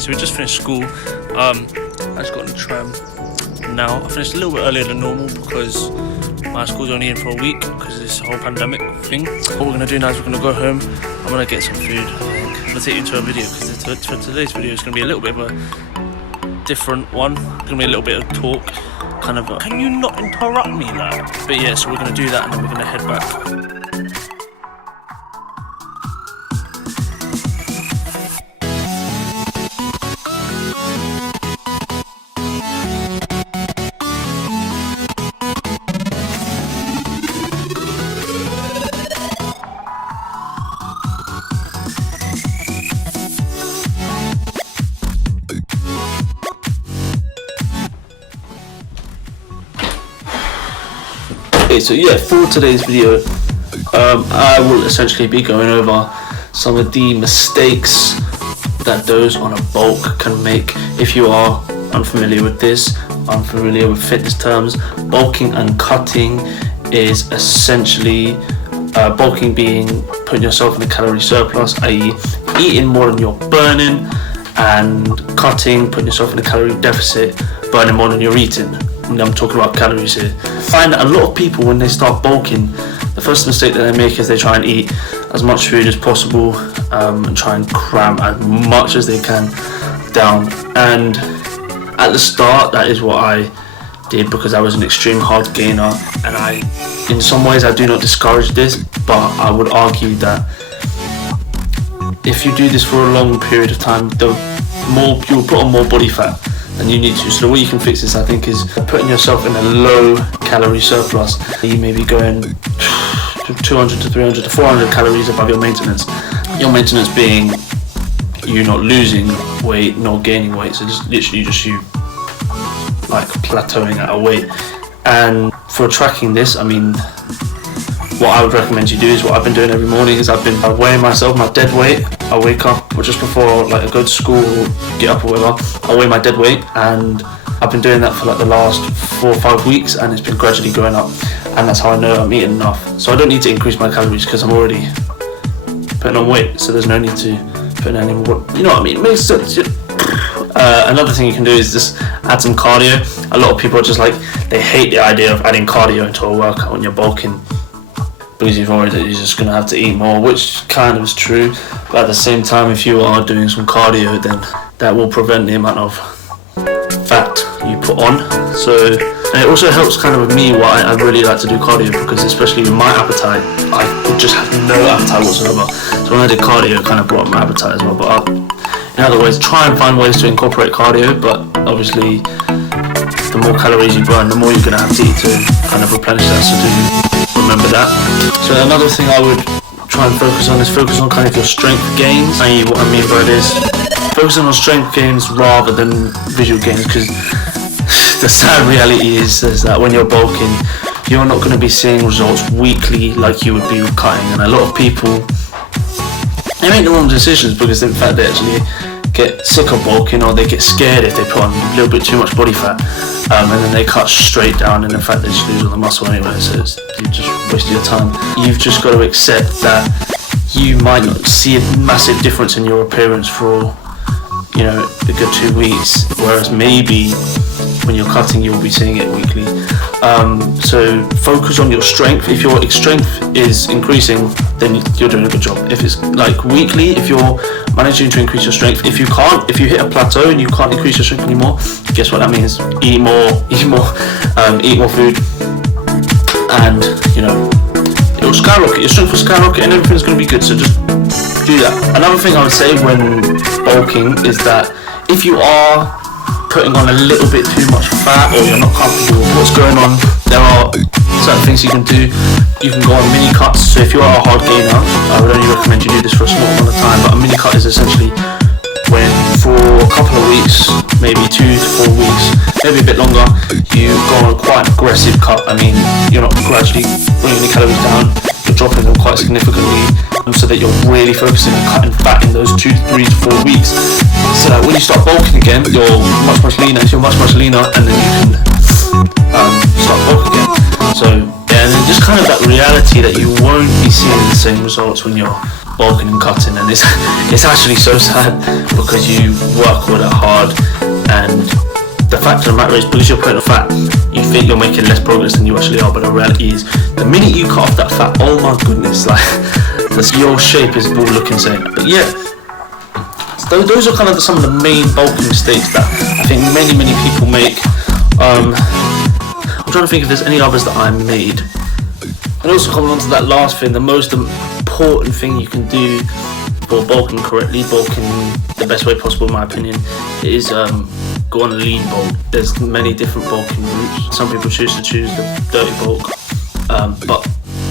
so we just finished school. I just got on the tram now. I finished a little bit earlier than normal because my school's only in for a week because of this whole pandemic thing. What we're gonna do now is we're gonna go home. I'm gonna get some food. I'm gonna take you into a video because for today's video it's gonna be a little bit of a different one. It's gonna be a little bit of talk, kind of. Can you not interrupt me, lad? But yeah, so we're gonna do that and then we're gonna head back. Okay, so yeah, for today's video, I will essentially be going over some of the mistakes that those on a bulk can make. If you are unfamiliar with this, unfamiliar with fitness terms, bulking and cutting is essentially bulking being putting yourself in a calorie surplus, i.e. eating more than you're burning, and cutting, putting yourself in a calorie deficit, burning more than you're eating. I'm talking about calories here. I find that a lot of people, when they start bulking, the first mistake that they make is they try and eat as much food as possible and try and cram as much as they can down. And at the start, that is what I did because I was an extreme hard gainer, and in some ways I do not discourage this, but I would argue that if you do this for a long period of time, you'll put on more body fat than you need to. So the way you can fix this, I think, is putting yourself in a low calorie surplus. You may be going 200 to 300 to 400 calories above your maintenance. Your maintenance being you not losing weight, not gaining weight. So just literally just you like plateauing at a weight. And for tracking this, I mean, what I would recommend you do is what I've been doing every morning is I've been weighing myself, my dead weight. I wake up, or just before like I go to school or get up or whatever, I weigh my dead weight, and I've been doing that for like the last 4 or 5 weeks, and it's been gradually going up, and that's how I know I'm eating enough. So I don't need to increase my calories because I'm already putting on weight, so there's no need to put in any more. You know what I mean? It makes sense. Another thing you can do is just add some cardio. A lot of people are just like, they hate the idea of adding cardio into a workout when you're bulking, because you've worried that you're just going to have to eat more, which kind of is true, but at the same time, if you are doing some cardio, then that will prevent the amount of fat you put on. So, and it also helps kind of with me why I really like to do cardio, because especially with my appetite, I would just have no appetite whatsoever. So when I did cardio, it kind of brought up my appetite as well. But in other words, try and find ways to incorporate cardio, but obviously the more calories you burn, the more you're going to have to eat to kind of replenish that, so do remember that. So another thing I would try and focus on is focus on kind of your strength gains. I.e. what I mean by this, focusing on strength gains rather than visual gains, because the sad reality is that when you're bulking, you're not going to be seeing results weekly like you would be with cutting. And a lot of people, they make the wrong decisions because in fact they actually get sick of bulking, or they get scared if they put on a little bit too much body fat, and then they cut straight down, and in fact they just lose all the muscle anyway, so you just wasted your time. You've just got to accept that you might not see a massive difference in your appearance for, you know, a good 2 weeks, whereas maybe when you're cutting you'll be seeing it weekly. So focus on your strength. If your strength is increasing, then you're doing a good job. If it's like weekly, if you're managing to increase your strength, if you hit a plateau and you can't increase your strength anymore, guess what that means? Eat more food, and you know, it'll skyrocket. Your strength will skyrocket, and everything's going to be good. So just do that. Another thing I would say when bulking is that if you are putting on a little bit too much fat, or you're not comfortable with what's going on, there are certain things you can do. You can go on mini cuts. So if you are a hard gainer, I would only recommend you do this for a small amount of time, but a mini cut is essentially when for a couple of weeks, maybe 2 to 4 weeks, maybe a bit longer, you go on quite an aggressive cut. I mean, you're not gradually bringing the calories down, you're dropping them quite significantly, so that you're really focusing on cutting fat in those 2 to 3 to 4 weeks, so that when you start bulking again, you're much leaner, and then you can start bulking again. So yeah, then just kind of that reality that you won't be seeing the same results when you're bulking and cutting, and it's actually so sad because you work all that hard, and the fact of the matter is, because you're putting on fat, you think you're making less progress than you actually are, but the reality is, the minute you cut off that fat, oh my goodness, like your shape is all looking insane. But yeah, so those are kind of some of the main bulking mistakes that I think many people make. I'm trying to think if there's any others that I made. And also coming on to that last thing, the most important thing you can do for bulking correctly, bulking the best way possible in my opinion, is go on a lean bulk. There's many different bulking routes. Some people choose the dirty bulk, but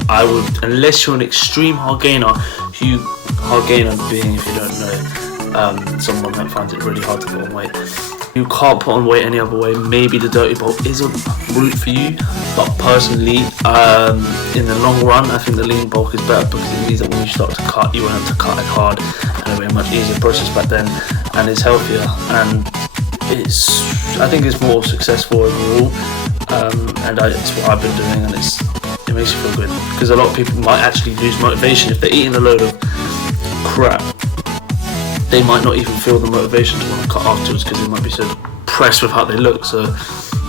I would, unless you're an extreme hard gainer, hard gainer being, if you don't know, someone that finds it really hard to put on weight. You can't put on weight any other way. Maybe the dirty bulk is a route for you, but personally, in the long run, I think the lean bulk is better because it means that when you start to cut, you won't have to cut as hard, and it'll be a much easier process back then, and it's healthier, and I think it's more successful overall, and it's what I've been doing, and it makes you feel good, because a lot of people might actually lose motivation if they're eating a load of crap. They might not even feel the motivation to want to cut afterwards because they might be so depressed with how they look. So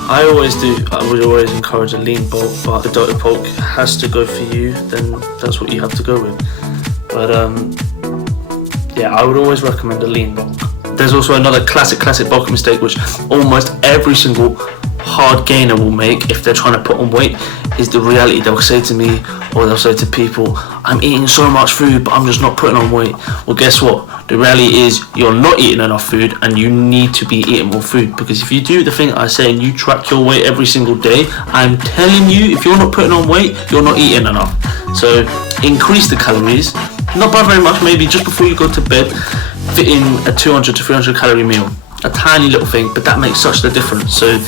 I would always encourage a lean bulk, but the dirty bulk has to go for you, then that's what you have to go with. But yeah, I would always recommend a lean bulk. There's also another classic bulking mistake which almost every single hard gainer will make if they're trying to put on weight, is the reality. They'll say to me, or they'll say to people, I'm eating so much food but I'm just not putting on weight. Well, guess what? The reality is you're not eating enough food, and you need to be eating more food, because if you do the thing I say and you track your weight every single day, I'm telling you, if you're not putting on weight, you're not eating enough. So increase the calories, not by very much, maybe just before you go to bed, fit in a 200 to 300 calorie meal. A tiny little thing, but that makes such a difference. So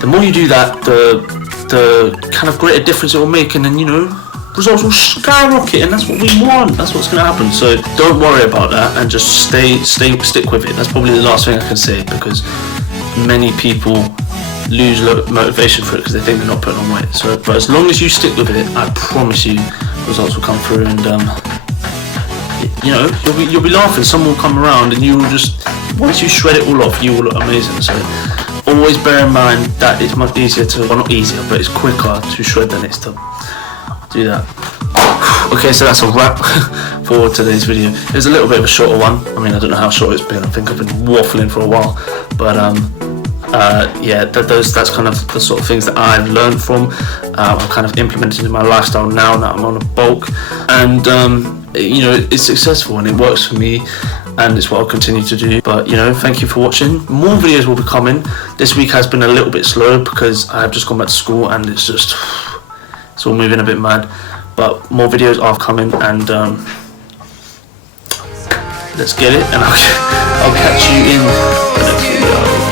the more you do that, the kind of greater difference it will make, and then, you know, results will skyrocket, and that's what we want. That's what's going to happen. So don't worry about that, and just stick with it. That's probably the last thing I can say, because many people lose motivation for it because they think they're not putting on weight. So, but as long as you stick with it, I promise you, results will come through, and you know, you'll be laughing. Someone will come around, and you will just, once you shred it all off, you will look amazing. So always bear in mind that it's much easier to, well, not easier, but it's quicker to shred than it is to do that. Okay, so that's a wrap for today's video. It was a little bit of a shorter one. I mean, I don't know how short it's been. I think I've been waffling for a while, but yeah, that's kind of the sort of things that I've learned from. I'm kind of implementing in my lifestyle now that I'm on a bulk, and you know, it's successful and it works for me, and it's what I'll continue to do. But you know, thank you for watching. More videos will be coming. This week has been a little bit slow because I've just gone back to school, and it's all moving a bit mad. But more videos are coming, and let's get it, and I'll catch you in the next video.